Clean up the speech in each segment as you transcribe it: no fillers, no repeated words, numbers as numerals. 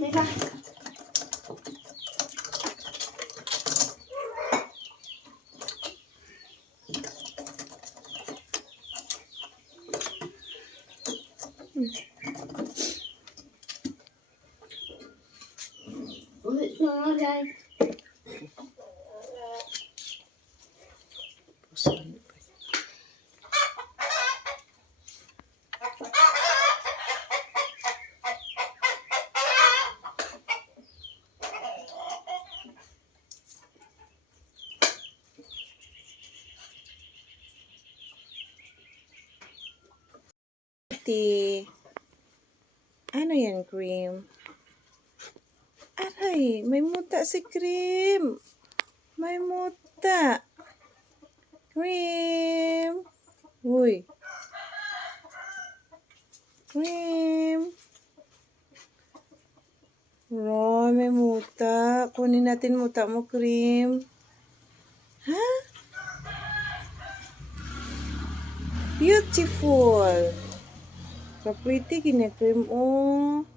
Mika. Ulit na nga, guys. Ano yan, Cream? Aray, may muta si Cream. May muta. Cream. Uy. Cream. Roy, may muta. Kunin natin muta mo, Cream. Ha? Beautiful. Ka-pretty gini, Cream. Oh.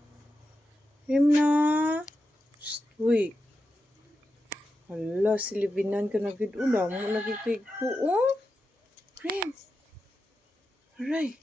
Cream na. Uy. Hala, silibinan ka na gid. Ulam mo nagikig ko. Oh. Cream. Aray.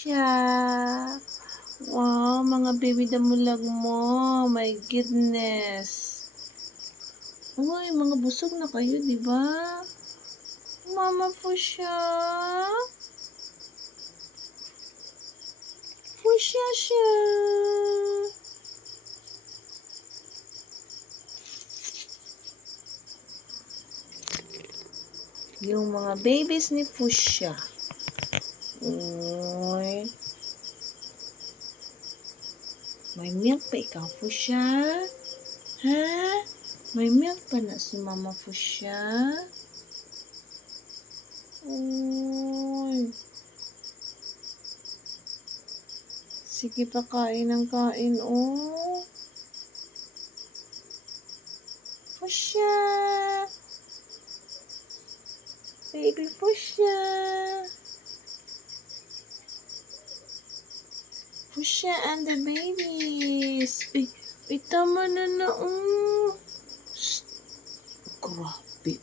Siya. Wow, mga baby damulag mo. My goodness. Uy, mga busog na kayo, di ba? Mama po siya. Pusya siya. Yung mga babies ni Fuchsia. Uy. May milk pa ikaw, Fuchsia? Ha? May milk pa na si Mama Fuchsia? Uy. Sige pa, kain ng kain, oh. Fuchsia. Baby Fuchsia. Fuchsia and the babies. Uy, tama na na, oh. Shh. Grabe.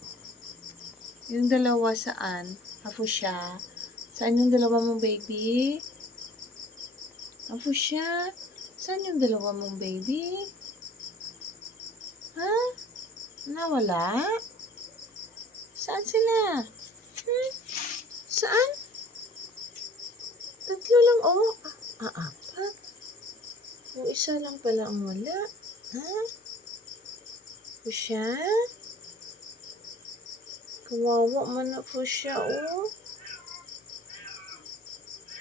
Yung dalawa saan? Fuchsia. Saan yung dalawa mong baby? Fuchsia. Saan yung dalawa mong baby? Ha? Nawala? Saan sila? Saan? Tatlo lang, oh. Apat. Yung isa lang pala ang wala. Ha? Fuchsia? Kawawa man na Fuchsia, oh.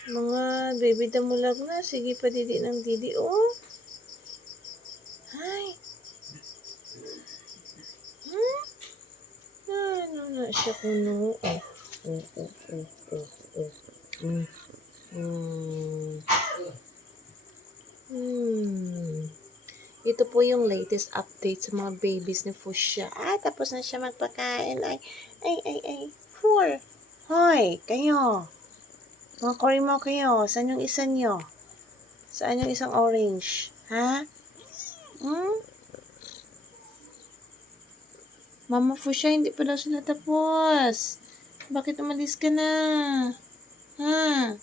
Mga baby damulag na. Sige pa didi ng didi, oh. Hay. Ano na siya kuno? Ito po yung latest update sa mga babies ni Fuchsia. Tapos na siya magpakain. Ay. 4. Hoy, kayo. Mga korimo kayo. Saan yung isa nyo? Saan yung isang orange? Ha? Mama Fuchsia, hindi pa daw sila tapos. Bakit umalis ka na? Ha?